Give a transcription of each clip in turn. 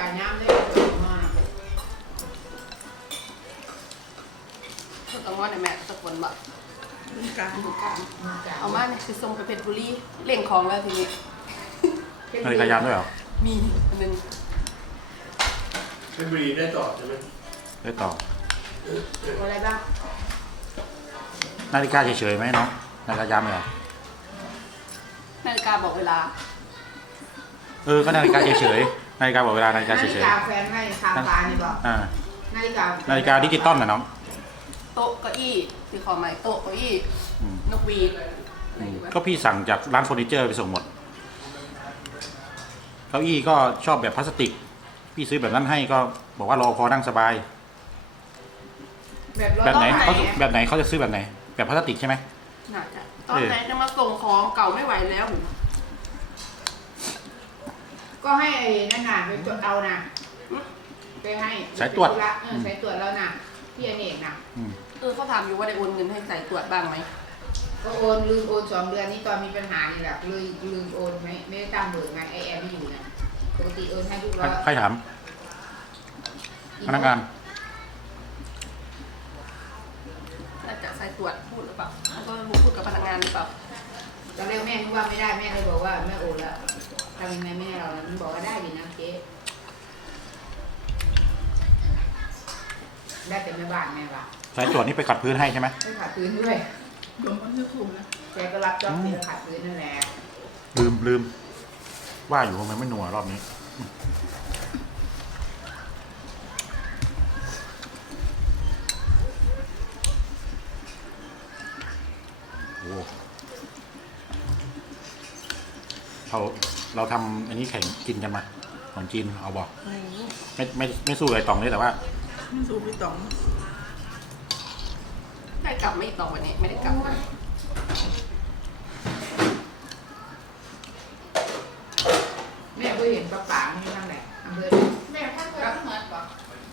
ายน้ำได้มาต้องว่าในแม่สกุลแบบการเอามาเนี่ยคือส่งไปเพชรบุรีเล่งของแล้วทีนี้นาฬิกายามด้วยเหรอมีอันนึงเป็นบุรีได้ต่อใช่ไหมได้ต่ออะไรบ้างนาฬิกาเฉยๆไหมน้องนาฬิกายามเหรอนาฬิกาบอกเวลาก็นาฬิกาเฉยๆนาฬิกาบอกเวลานาฬิกาเฉยแฟนให้ทางตานี่บอกๆนาฬิกานาฬิกาดิจิตอลนะน้องโต๊ะเก้าอี้คือขอใหม่โต๊ะเก้าอี้นกหวีดอะไรอยู่วะก็พี่สั่งจากร้านเฟอร์นิเจอร์ไปส่งหมดเก้าอี้ก็ชอบแบบพลาสติกพี่ซื้อแบบนั้นให้ก็บอกว่ารอพอนั่งสบายแบบไหนเขาจะซื้อแบบไหนแบบพลาสติกใช่ไหมน่าจะตอนไหนจะมาส่งของเก่าไม่ไหวแล้วผมก็ให้นั่นน่ะไปตรวจเอานะไปให้สายตรวจสายตรวจแล้วน่ะพี่อเนกน่ะเขาถามอยู่ว่าได้โอนเงินให้ใส่ตรวจบ้างไหมก็โอนลืมโอน2 เดือนนี้ตอนมีปัญหานี่แหละลืมโอนไม่ได้ตั้งเบิกไงไอแอร์ไม่อยู่นะปกติโอนให้ทุกร้อยใครถามพนักงานน่าจะใส่ตรวจพูดหรือเปล่าแล้วก็พูดกับพนักงานหรือเปล่าตอนแรกแม่คิดว่าไม่ได้แม่เลยบอกว่าแม่โอนแล้วทำยังไงแม่เรามันบอกว่าได้ดีนะเจ๊ได้แต่แม่บ้านแม่ว่ะสายตรวจนี่ไปขัดพื้นให้ใช่ไหมไม่ขาดพื้นด้วยรวมกันคือถูกนะแกก็รับจ็อบที่ขาดพื้นนั่นแหละลืมว่าอยู่ทำไมไม่หนัวรอบนี้โอ้เราทำอันนี้แข่งกินกันมาของจีนเอาบอกไม่สู้เลยต่องเลยแต่ว่าไม่สูบพี่ต๋องได้กลับไม่ต่อวันนี้ไม่ได้กลับเลยแม่เคยเห็นปลาป่าที่ทางไหนอำเภอแม่ท่านเคยเหมือนบอก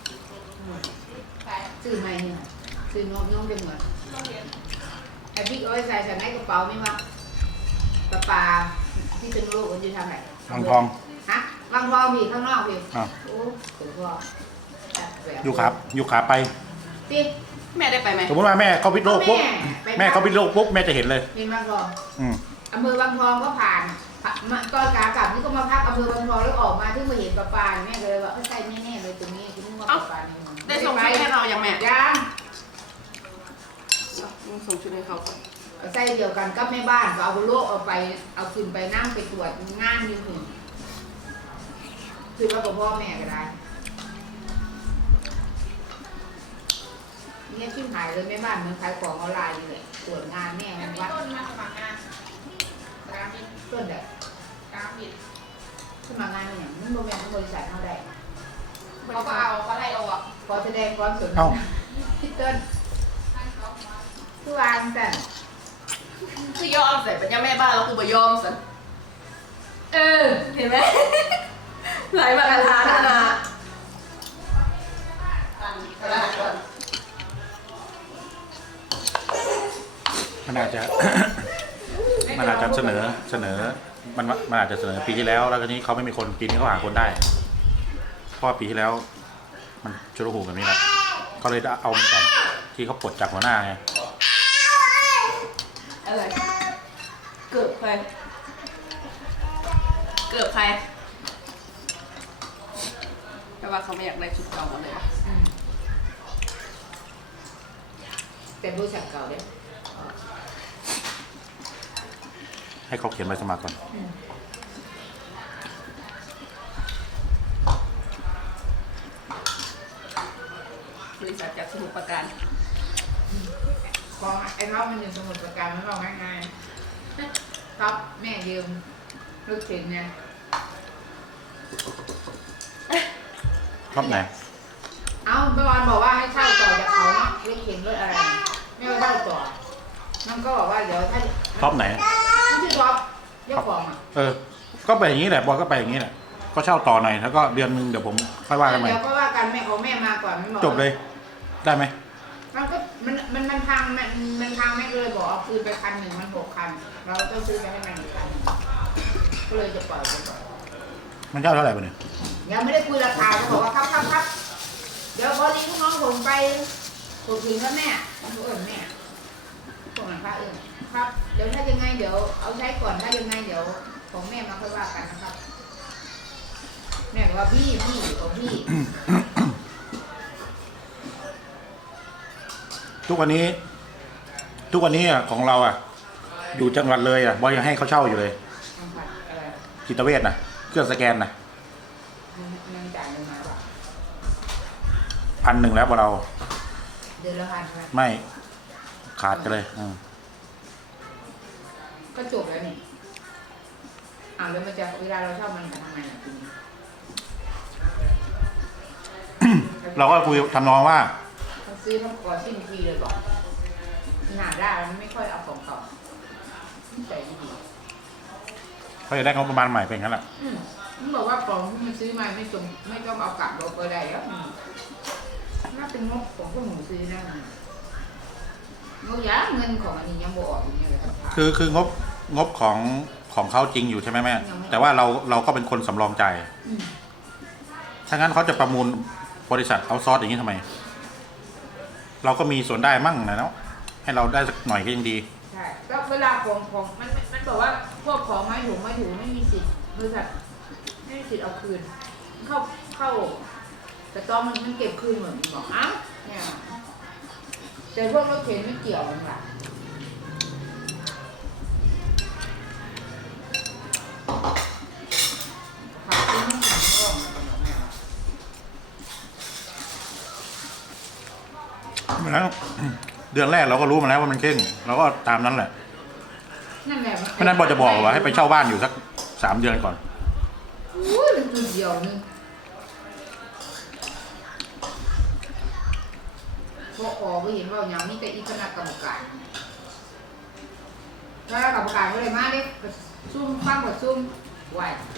ซื้อใหม่เนี่ยซื้อน้องจะเหมือนไอ้พี่เอาไว้ใส่ในกระเป๋าไม่มั้งปลาป่าที่เป็นโรคมันอยู่ทางไหนวังทองฮะวังทองพี่ข้างนอกพี่อ้าวโอ้ถึงว่าอยู่ขาไปพี่แม่ได้ไปไหมสมมติว่าแม่เขาพิษโรคปุ๊บแม่เขาพิษโรคปุ๊บแม่จะเห็นเลยเห็นวังทองอืมอำเภอวังทองก็ผ่านตอนขากลับนี่ก็มาพักอำเภอวังทองแล้วออกมาที่มาเห็นปลาปาแม่ก็เลยว่าใช่แน่ๆเลยตรงนี้คุณว่าปลาปาเนี่ยได้ส่งชุดให้เราอย่างแม่ยังส่งชุดให้เขาก่อนใส่เดียวกันกับแม่บ้านก็เอาโลกเอาไปเอาขึ้นไปนั่งไปตรวจงานอยู่หนึ่งคือว่ากับพ่อแม่ก็ได้เนี่ยขึ้นหายเลยแม่บ้านมันขายของออนไลน์เลยตรวจงานแม่มันว่าต้นมาสมัครงานกราฟิกต้นเด็กกราฟิกสมัครงานเนี่ยมันโมเมนต์บริษัทเท่าใดเขาก็เอาเขาไล่เอาอ่ะขอแสดงความสนใจพี่เติ้ลคือวางแต่คือยอมใส่เป็นยังแม่บ้านเราคือบ่ยอมสันเห็นไหมไหลมากระทานนะมันอาจจะ มันอาจจะเสนอมันอาจจะเสนอปีที่แล้วแล้วทีนี้เขาไม่มีคนปีนี้เขาหาคนได้เพราะว่าปีที่แล้ว มันชุลมุนแบบนี้แหละเขาเลยเอามาก่อนที่เขาปลดจากหัวหน้าไงอะไรเกือบใครแต่ว่าเขาไม่อยากได้ชุดเก่าหมดเลยเป็นบริษัทเก่าเนี่ยให้เขาเขียนใบสมัครก่อนบริษัทจากสมุทรปราการของไอ้เขามันอยู่สมุดประการมันบอกง่ายๆครับแม่ยืมลูกศิษย์เนี่ยรอบไหนเอาเมื่อวานบอกว่าให้เช่าต่อจากเขาเนาะเล็กเข็นรถอะไรไม่ว่าเช่าต่อมันก็บอกว่าเดี๋ยวถ้ารอบไหนไม่ใช่รอบเจ้าของอ่ะก็ไปอย่างนี้แหละบอยก็ไปอย่างนี้แหละก็เช่าต่อหน่อยแล้วก็เดือนนึงเดี๋ยวผมค่อยว่ากันใหม่เดี๋ยวก็ว่ากันแม่เอาแม่มาก่อนมันบอกจบเลยได้ไหมมันก็มันพังมันพังแม่ก็เลยบอกเอาคืนไป1,000มัน6,000เราต้องซื้อไปให้มัน1,000ก็เลยจะปล่อยไปก่อนมันเช่าเท่าไหร่ปะเนี่ย 1 ยังไม่ได้คุยราคาเขาบอกว่าครับเดี๋ยวพอดีลูกน้องผมไปผมถึงแล้วแม่แม่พวกนั้นพระครับเดี๋ยวถ้ายังไงเดี๋ยวเอาใช้ก่อนถ้ายังไงเดี๋ยวของแม่มาค่อยว่ากันนะครับ แม่บอกว่าพี่ของพี่ทุกวันนี้อ่ะของเราอ่ะ อยู่จังหวัดเลยอ่ะบอยยังให้เขาเช่าอยู่เลยอะไรจิตเวชนะเครื่องสแกนนะยังจ่ายเงินมาป่ะ 1,100แล้วพอเราเดือนละพันครับไม่ขาดกันเลยก็จบแล้วนี่แล้วมันจะเวลาเราชอบมันจะทำไงล่ะทีนี้เราก็คุยทำนองว่ามันซื้อทั้งก่อนสิ้นปีเลยบอกหนาได้มันไม่ค่อยเอาของเก่าใส่ดีเขาจะได้งบประมาณใหม่เป็นงั้นแหละมันบอกว่าของที่มันซื้อมาไม่ต้องเอากลับรถไปได้แล้วน่าเป็นงบของพวกหนูซื้อนะงบยาเงินของอันนี้ยังบออกอยู่เนี่ยเลยครับคืองบของเขาจริงอยู่ใช่ไหมแม่แต่ว่าเราก็เป็นคนสำรองจ่ายถ้างั้นเขาจะประมูลบริษัทเอาซอสอย่างนี้ทำไม เราก็มีส่วนได้มั่งนะเนาะให้เราได้สักหน่อยก็ยังดีใช่ก็เวลาของมันบอกว่าพวกของไม้ถูไม่มีสิทธิ์บริษัทไม่มีสิทธิ์เอาคืนเข้าแต่ตอนมันเก็บคืนเหมือนบอกเนี่ยแต่พวกรถเข็นไม่เกี่ยวกันหรอกขาดทุนไม่ถึงก็แล้วเดือนแรกเราก็รู้มาแล้วว่ามันเข่งเราก็ตามนั้นแหละนั่นแหละเพราะนั้นบอจะบอกว่าให้ไปเช่าบ้านอยู่สัก3 เดือนก่อนอุ้ยเป็นจุดเดียวนึงพวกอก็เห็นว่าอย่างนี้แต่อีกคณะกรรมการถ้ากรรมการก็เลยมาเด็กซุ่มฟังกับซุ่มไหว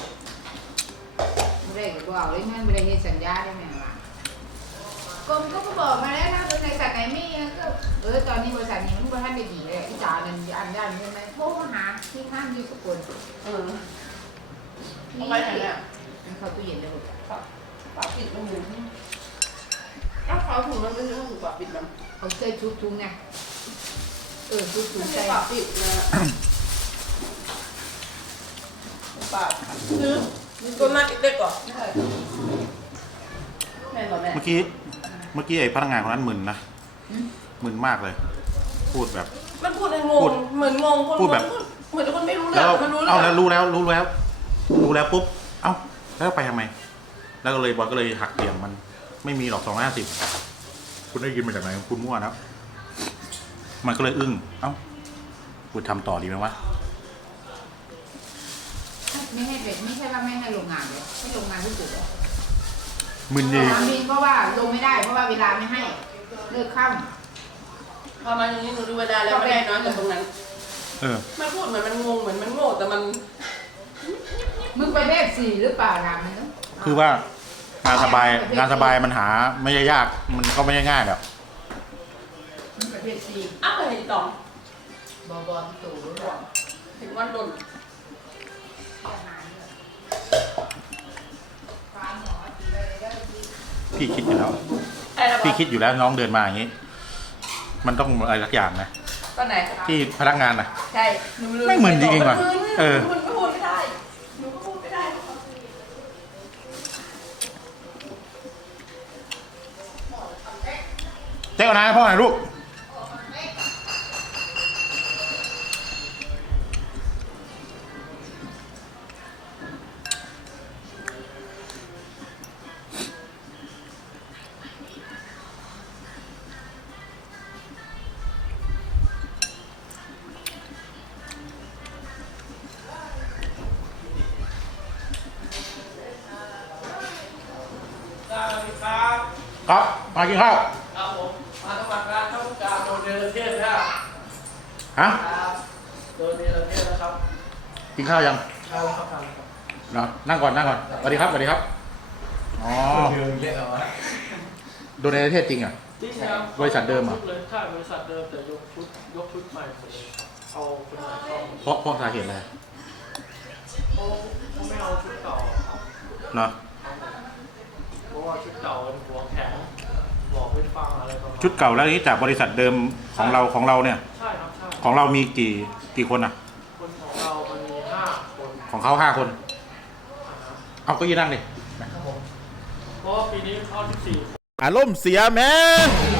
ไม่ได้ก็บอกเลยงั้นไม่ได้เห็นสัญญาได้ไหมล่ะกรมก็บอกมาแล้วนะบริษัทไหนไม่ก็ตอนนี้บริษัทนี้มันก็ท่านได้ดีเลยที่จ่าเงินอันได้ใช่ไหมโทรมาหาที่ข้างที่สกุลเอาไปไหนเนี่ยเขาตู้เย็นได้หมดฝาปิดมันอยู่ถ้าเขาถุงมันไม่ใช่ว่าถุงฝาปิดมันเอาเสื้อชุดทุ่งไงชุดทุ่งไม่ใส่ใช่ฝาปิดนะฝาซื้อตัวมาเด็กก่อนแม่บอกแม่เมื่อกี้ไอ้พนักงานคนนั้นมึนนะมึนมากเลย พูดแบบมันพูดในงงเหมือนงงคนพูดแบบเหมือนคนไม่รู้เรื่แล้อวงมันรู้แล้วรู้แล้วปุ๊บแล้วไปทำไมแล้วก็เลยบอยก็เลยหักเดี่ยงมันไม่มีหรอก250คุณได้ยินมาจากไหนคุณมั่วนะมันก็เลยอึ้งกูทำต่อดีไหมวะไม่ให้เป็นไม่ใช่ว่าไม่ให้โรงงานเลยให้โรงงานที่สุดเลยมึนดีเพราะว่าลงไม่ได้เพราะว่าเวลาไม่ให้เลิกค่พอมาอย่างนี้หนูดูเวลาแล้วไม่ได้น้อยกว่าตรงนั้น มันพูดเหมือนมันงงเหมือนมันโง่แต่มันมึงไปเลข4หรือเปล่านะมึงคือว่างานสบายมันหาไม่ยากมันก็ไม่ง่ายแบบประเภท4 อ้าวเห็นต่อบอตู่หรือเปล่าเห็นวันโดนพี่คิดอยู่แล้วอะไรนะพี่คิดอยู่แล้วน้องเดินมาอย่างนี้ มันต้องอะไรสักอย่างนะตอนไหนที่พนักงานนะใช่หนูลืไม่เหมือนจริงๆว่ะมันก็พูดไม่ได้หนูก็พูดไม่ได้เจ๊เอาน้ำให้พ่อหน่อยลูกครับมากินข้าวครับผมมาสมัครงานเข้าการโดนเนรเทศนะฮะครับโดนเนรเทศนะครับกินข้าวยังใช่แล้วครับทำครับเนาะนั่งก่อนสวัสดีครับอ๋อเดือนเยอะเหรอโดนในประเทศจริงอ่ะที่ครับบริษัทเดิมเหรอเลยใช่บริษัทเดิมแต่ยกชุดใหม่หมดเลยเอาคนใหม่เข้าเพราะสาเหตุอะไรเขาไม่เอาชุดเก่าครับเนาะครับผมเก่าเป็นหัวแข็งบอกไม่ฟังอะไรประมาณชุดเก่าแล้วนี้จากบริษัทเดิมของเราเนี่ยใช่ครับใช่ของเรามีกี่คนอ่ะคนของเรามันมี5 คนของเขา5 คน เอาก็ยืนนั่งดิครับผมเพราะว่าปีนี้เข้า14 อารมณ์เสียแม่